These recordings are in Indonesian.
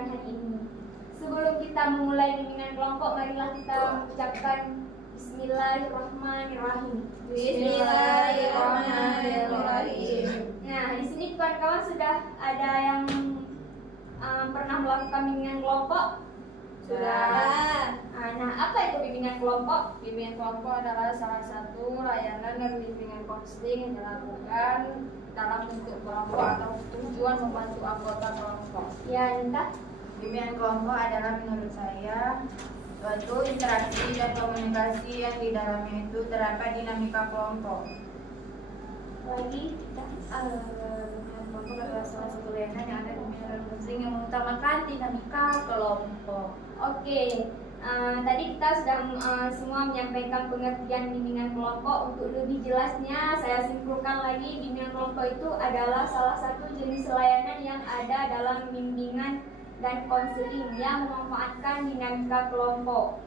sampaikan hari ini. Sebelum kita memulai bimbingan kelompok, marilah kita mengucapkan Bismillahirrahmanirrahim. Bismillahirrahmanirrahim. Nah, di sini kawan-kawan sudah ada yang pernah melakukan bimbingan kelompok? Sudah. Nah, apa itu bimbingan kelompok? Bimbingan kelompok adalah salah satu layanan dan bimbingan konseling yang dilakukan dalam bentuk kelompok atau tujuan membantu anggota kelompok. Ya, Nita. Bimbingan kelompok adalah menurut saya suatu interaksi dan komunikasi yang di dalamnya itu terdapat dinamika kelompok. Lagi kita Kelompok adalah salah satu layanan yang ada di bimbingan konseling yang mengutamakan dinamika kelompok. Oke, tadi kita sudah semua menyampaikan pengertian bimbingan kelompok. Untuk lebih jelasnya, saya simpulkan lagi, bimbingan kelompok itu adalah salah satu jenis layanan yang ada dalam bimbingan dan konseling yang memanfaatkan dinamika kelompok.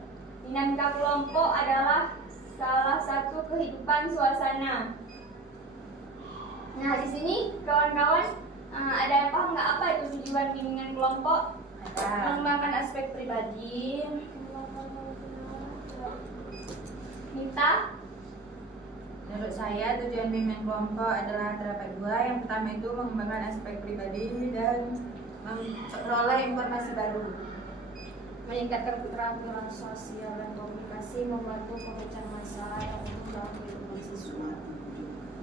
Dinamika kelompok adalah salah satu kehidupan suasana. Nah, di sini kawan-kawan ada yang paham nggak apa itu tujuan bimbingan kelompok? Mengembangkan aspek pribadi. Nita? Menurut saya tujuan bimbingan kelompok adalah terdapat dua. Yang pertama itu mengembangkan aspek pribadi dan memperoleh informasi baru. Meningkatkan keterampilan sosial dan komunikasi, membantu pemecahan masalah yang umum dalam kehidupan siswa.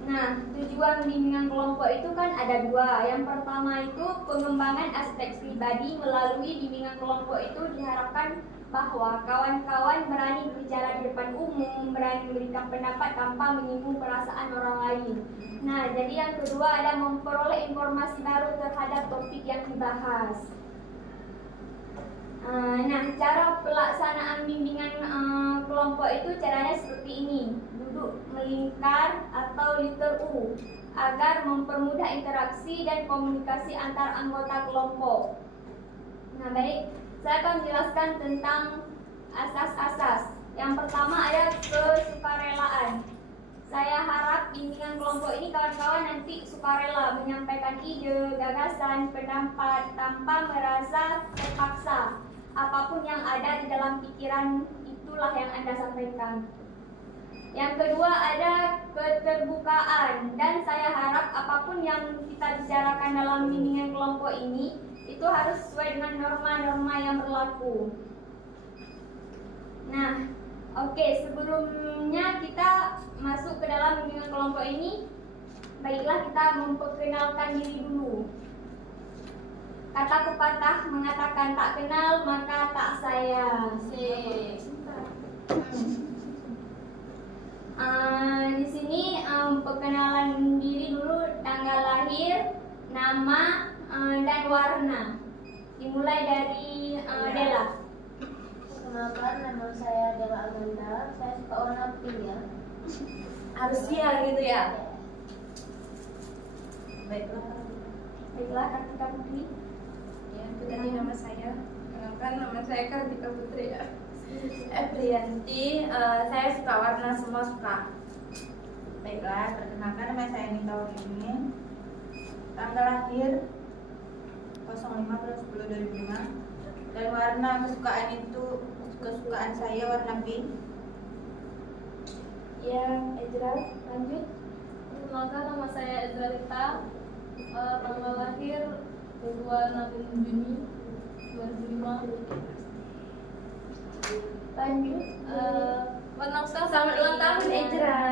Nah, tujuan bimbingan kelompok itu kan ada dua. Yang pertama itu pengembangan aspek pribadi. Melalui bimbingan kelompok itu diharapkan bahwa kawan-kawan berani berbicara di depan umum, berani memberikan pendapat tanpa menyinggung perasaan orang lain. Nah, jadi yang kedua ada memperoleh informasi baru terhadap topik yang dibahas. Nah, cara pelaksanaan bimbingan kelompok itu caranya seperti ini. Duduk melingkar atau letter U agar mempermudah interaksi dan komunikasi antar anggota kelompok. Nah, baik, saya akan menjelaskan tentang asas-asas. Yang pertama ada kesukarelaan. Saya harap bimbingan kelompok ini kawan-kawan nanti sukarela menyampaikan ide, gagasan, pendapat tanpa merasa terpaksa. Apapun yang ada di dalam pikiran itulah yang Anda sampaikan. Yang kedua ada keterbukaan, dan saya harap apapun yang kita bicarakan dalam bimbingan kelompok ini itu harus sesuai dengan norma-norma yang berlaku. Nah, oke, sebelumnya kita masuk ke dalam bimbingan kelompok ini, baiklah kita memperkenalkan diri dulu. Kata pepatah mengatakan tak kenal maka tak sayang. Di sini perkenalan diri dulu, tanggal lahir, nama, dan warna. Dimulai dari Dela. Perkenalkan, nama saya Dela Amanda. Saya suka warna pink ya. Harus siang gitu ya. Baiklah, Kartika Putri. Ya, itu tadi nama saya. Kenalkan, nama saya Kartika Putri ya. Eprianti, saya suka warna, semua suka. Baiklah, perkenalkan nama saya Nita Wahini. Tanggal lahir 05/10/2005. Dan warna kesukaan saya warna pink. Ya, Ezra, lanjut. Perkenalkan, nama saya Ezra Rita. Tanggal lahir 26 Juni 2005. Lanjut. Warna sekarang Selamat ulang tahun, Ezra.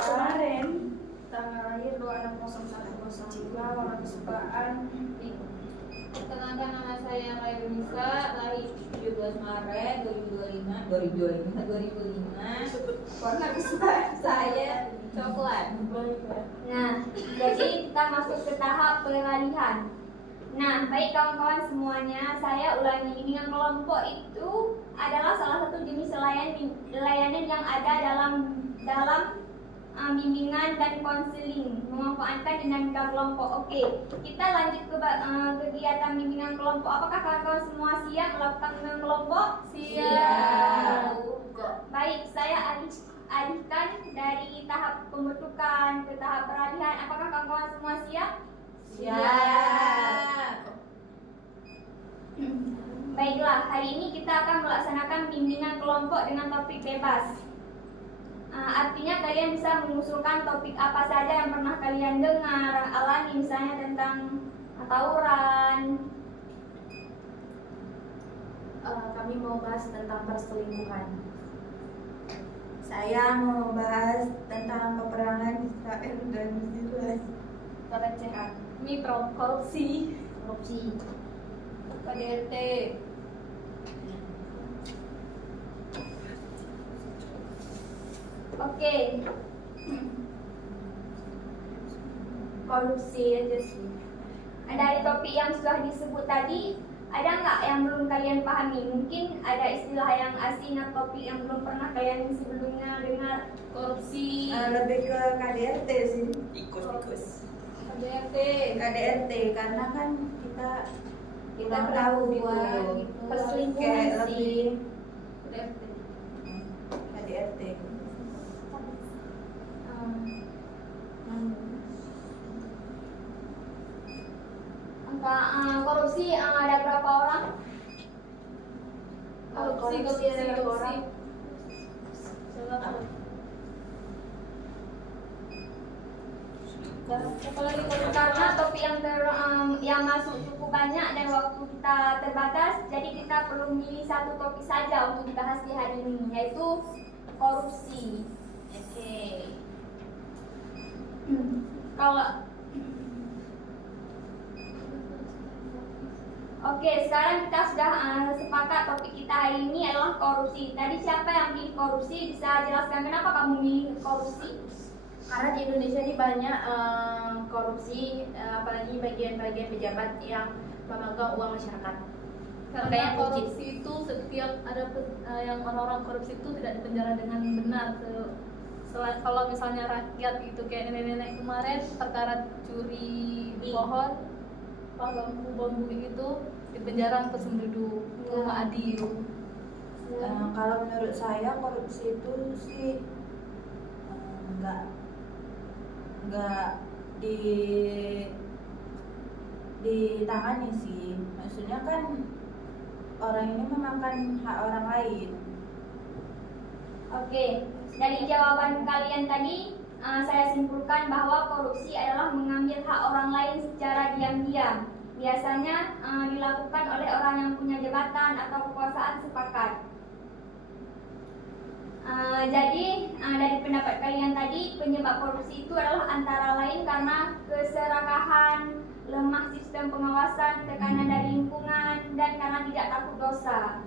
Kemarin tanggal lahir 26/01/03, warna kesukaan pink. Perkenalkan, nama saya Maya Yunisa. Lahir 17 Maret 2005. Warna kesukaan saya Coklat. Nah, jadi kita masuk ke tahap peralihan. Nah, baik kawan-kawan semuanya, saya ulangi, bimbingan kelompok itu adalah salah satu jenis layanan yang ada dalam bimbingan dan konseling, memanfaatkan dinamika kelompok. Oke, kita lanjut ke kegiatan bimbingan kelompok. Apakah kawan-kawan semua siap melakukan bimbingan kelompok? Siap. Baik, saya alihkan dari tahap pembentukan ke tahap peralihan. Apakah kawan-kawan semua siap? Siap. Baiklah, hari ini kita akan melaksanakan bimbingan kelompok dengan topik bebas. Artinya kalian bisa mengusulkan topik apa saja yang pernah kalian dengar, alami, misalnya tentang tawuran. Kami mau bahas tentang perselingkuhan. Saya mau bahas tentang peperangan Israel dan Palestina. Pelecehan, Korupsi. KDRT. Oke. korupsi aja sih. Dari topik yang sudah disebut tadi, ada nggak yang belum kalian pahami? Mungkin ada istilah yang asing atau topik yang belum pernah kalian sebelumnya dengar. Korupsi. Lebih ke KDRT sih. KDRT. KDRT karena kan kita kurang pernah tahu buat gitu. gitu. Perselingkuhan Kayak sih. lebih KDRT. KDRT. Angka korupsi ada berapa orang? Korupsi. Apalagi korupsi. Karena topik yang masuk cukup banyak dan waktu kita terbatas, jadi kita perlu memilih satu topik saja untuk dibahas di hari ini, yaitu korupsi. Oke. Kalau Oke, sekarang kita sudah sepakat topik kita hari ini adalah korupsi. Tadi siapa yang pilih korupsi? Bisa jelaskan kenapa kamu milih korupsi? Karena di Indonesia ini banyak korupsi, apalagi bagian-bagian pejabat yang memegang uang masyarakat. Karena Makanya korupsi itu setiap ada yang orang-orang korupsi itu tidak dipenjara dengan benar. Selain kalau misalnya rakyat itu kayak nenek-nenek kemarin perkara curi pohon, bambu itu dipenjara untuk penduduk rumah adil. Kalau menurut saya korupsi itu sih nggak ditangani sih. Maksudnya kan orang ini memakan hak orang lain. Oke, dari jawaban kalian tadi, saya simpulkan bahwa korupsi adalah mengambil hak orang lain secara diam-diam. Biasanya dilakukan oleh orang yang punya jabatan atau kekuasaan sepakat. Jadi dari pendapat kalian tadi, penyebab korupsi itu adalah antara lain karena keserakahan, lemah sistem pengawasan, tekanan dari lingkungan, dan karena tidak takut dosa.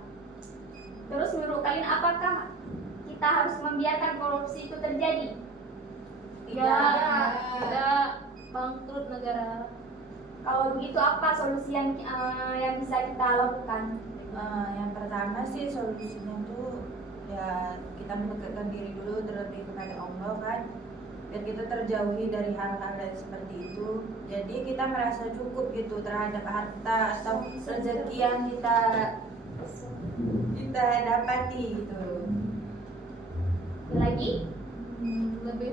Terus menurut kalian apakah kita harus membiarkan korupsi itu terjadi? Tidak bangkrut negara. Kalau begitu apa solusi yang bisa kita lakukan? Yang pertama sih solusinya tuh ya kita mendekatkan diri dulu terlebih kepada Allah kan, biar kita terjauhi dari hal-hal yang seperti itu. Jadi kita merasa cukup gitu terhadap harta atau rezeki yang kita dapati gitu. Lagi? Lebih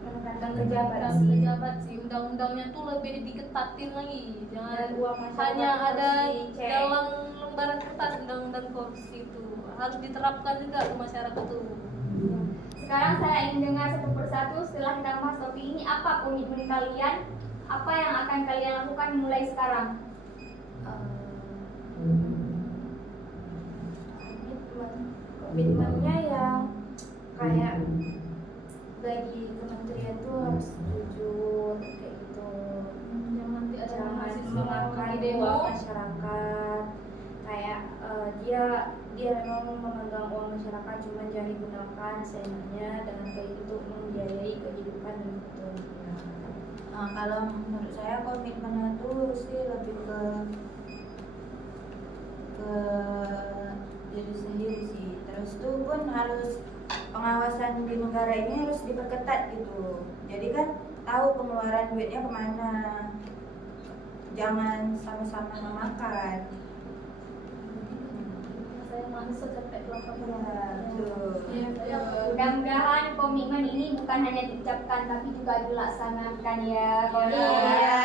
Menekankan pejabat sih, undang-undangnya tuh lebih diketatin lagi, jangan hanya ada dalam lembaran kertas. Undang-undang korupsi itu harus diterapkan juga ke masyarakat tuh. Sekarang saya ingin dengar satu persatu setelah kita bahas topik ini, apa komitmen kalian? Apa yang akan kalian lakukan mulai sekarang? Komitmennya ya kayak bagi kementerian tuh harus jujur kayak gitu, Jangan nanti ada jangan mahasiswa memakan di demo. uang masyarakat. Kayak dia memang memegang uang masyarakat, cuma jangan digunakan seenaknya dengan kayak gitu membiayai kehidupan dan kebutuhan. Kalau menurut saya komitmennya tuh sih lebih ke diri sendiri sih. Terus tuh pun harus pengawasan di negara ini harus diperketat gitu. Jadi kan tahu pengeluaran duitnya kemana. Jangan sama-sama memakan. Saya yang mahasiswa capek di lapangan. Betul. Iya. Mudah-mudahan komitmen ini bukan hanya diucapkan tapi juga dilaksanakan ya. Iya.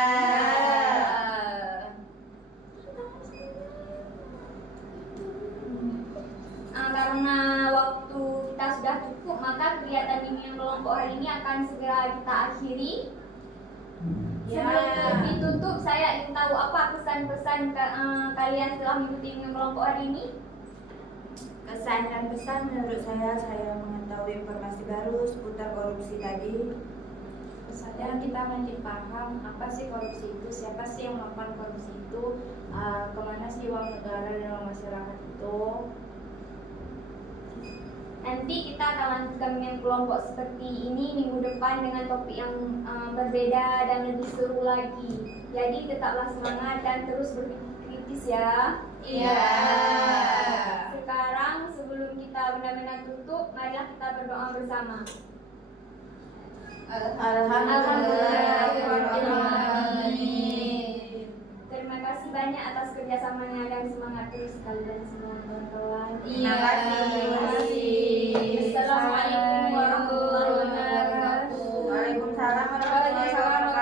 Karena waktu kita sudah cukup, maka kegiatan bimbingan kelompok hari ini akan segera kita akhiri. Ya. Sebelum ditutup, saya ingin tahu apa pesan-pesan kalian setelah mengikuti bimbingan kelompok hari ini. Kesan dan pesan menurut saya mengetahui informasi baru seputar korupsi tadi. Pesannya kita menjadi paham apa sih korupsi itu, siapa sih yang melakukan korupsi itu, kemana sih uang negara dan uang masyarakat itu. Nanti kita akan lanjutkan dengan kelompok seperti ini minggu depan dengan topik yang berbeda dan lebih seru lagi. Jadi tetaplah semangat dan terus berpikir kritis ya. Iya. Sekarang sebelum kita benar-benar tutup, marilah kita berdoa bersama. Alhamdulillah.